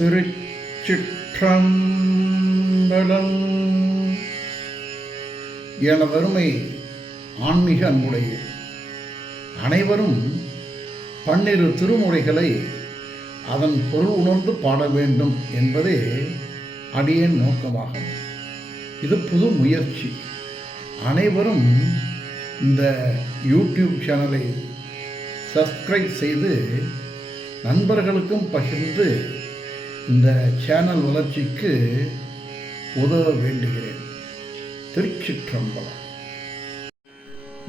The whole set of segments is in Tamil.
திருச்சிற்றம்பலம். எனதருமை ஆன்மீக அன்புடைய அனைவரும் பன்னிரு திருமுறைகளை அதன் பொருள் உணர்ந்து பாட வேண்டும் என்பதே அடியேன் நோக்கமாகும். இது புது முயற்சி. அனைவரும் இந்த யூடியூப் சேனலை சப்ஸ்கிரைப் செய்து நண்பர்களுக்கும் பகிர்ந்து இந்த சேனல் வளர்ச்சிக்கு உதவ வேண்டுகிறேன். திருச்சிற்றம்பலம்.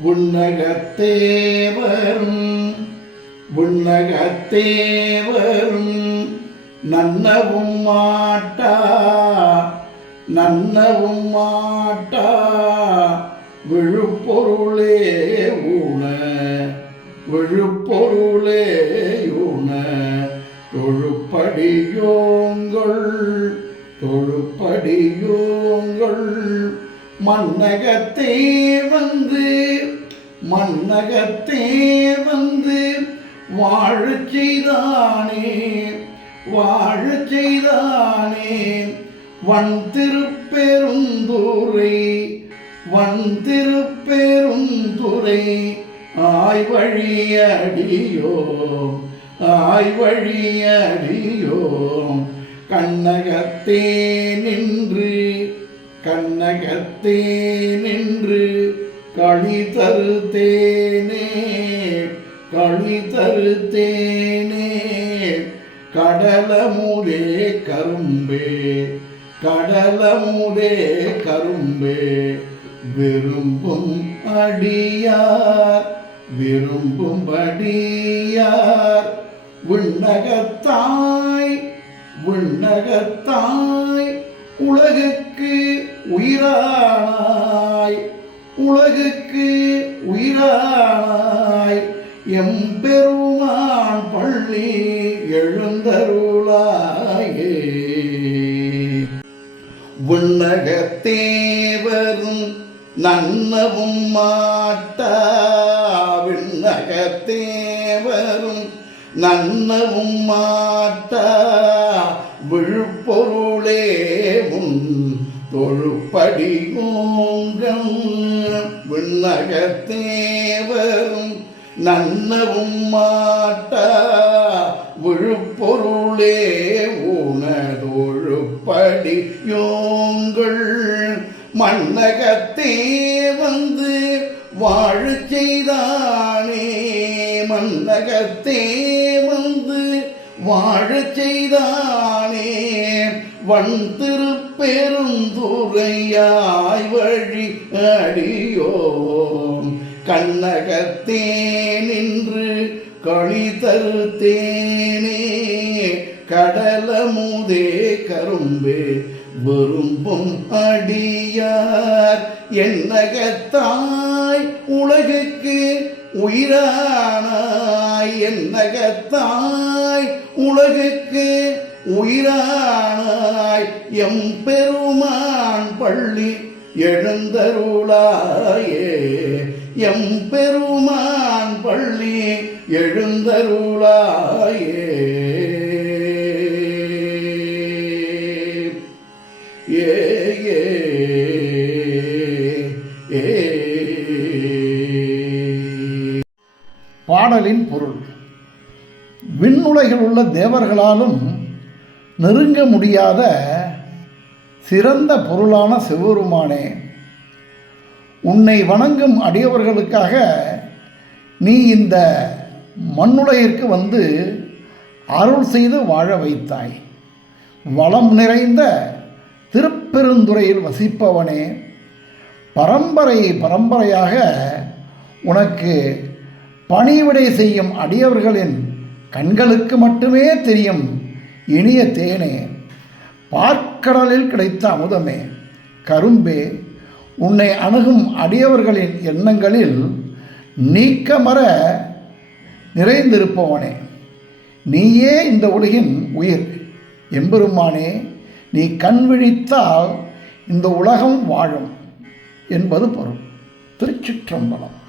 உன்னகத்தேவரும் உன்னகத்தேவரும் நன்னவும் மாட்டா நன்னவும் மாட்டா விழுப்பொருளே உண விழுப்பொருளே உண தொழுப்படியோ தொழுப்படியோங்கள் மன்னகத்தே வந்து மன்னகத்தே வந்து வாழ செய்தானே வாழ செய்தானே. வன் திருப்பெருந்துரை வன் திருப்பெருந்துரை ஆய் வழியடியோம் கண்ணகத்தே நின்று கண்ணகத்தே நின்று களி தருத்தேனே களி தருத்தேனே. கடலமுதே கரும்பே கடலமுதே கரும்பே விரும்பும் அடியார் விரும்பும்படியார் விண்ணகத்தாய் உலகத்தாய் உலகுக்கு உயிரானாய் உலகுக்கு உயிரானாய் எம்பெருமான் பள்ளி எழுந்தருளாயே. விண்ணகத்தேவரும் நன்னவும் மாட்டா விண்ணகத்தேவரும் நன்னவும் மாட்டா விழுப்பொருளே உன் தொழுப்படி ஓங்கம் விண்ணகத்தேவரும் நன்னவும் மாட்டா. விழுப்பொருளே உனதொழுப்படி யோங்கள் மன்னகத்தே வந்து வாழ செய்தானே மன்னகத்தே வாழச் செய்தானே. வன் திருப்பெருந்துரையாய் வழி அடியோம். கண்ணகத்தே நின்று களி தருத்தேனே. கடலமுதே கரும்பே விரும்பும் அடியார். என்னகத்தாய் உலகுக்கு உயிரானாய் என்னகத்தாய் உலகுக்கு உயிரானாய் எம் பெருமான் பள்ளி எழுந்தருளாயே. எம் பெருமான் பள்ளி எழுந்தருளாயே. பாடலின் பொருள். விண்ணுலகில் உள்ள தேவர்களாலும் நெருங்க முடியாத சிறந்த பொருளான சிவருமானே. உன்னை வணங்கும் அடியவர்களுக்காக நீ இந்த மண்ணுலகிற்கு வந்து அருள் செய்து வாழ வைத்தாய். வளம் நிறைந்த திருப்பெருந்துறையில் வசிப்பவனே. பரம்பரை பரம்பரையாக உனக்கு பணிவிடை செய்யும் அடியவர்களின் கண்களுக்கு மட்டுமே தெரியும் இனிய தேனே. பார்க்கடலில் கிடைத்த அமுதமே கரும்பே உன்னை அணுகும் அடியவர்களின் எண்ணங்களில் நீக்கமர நிறைந்திருப்பவனே. நீயே இந்த உலகின் உயிர். எம்பெருமானே நீ கண் விழித்தால் இந்த உலகம் வாழும் என்பது பொருள். திருச்சிற்றம்பலம்.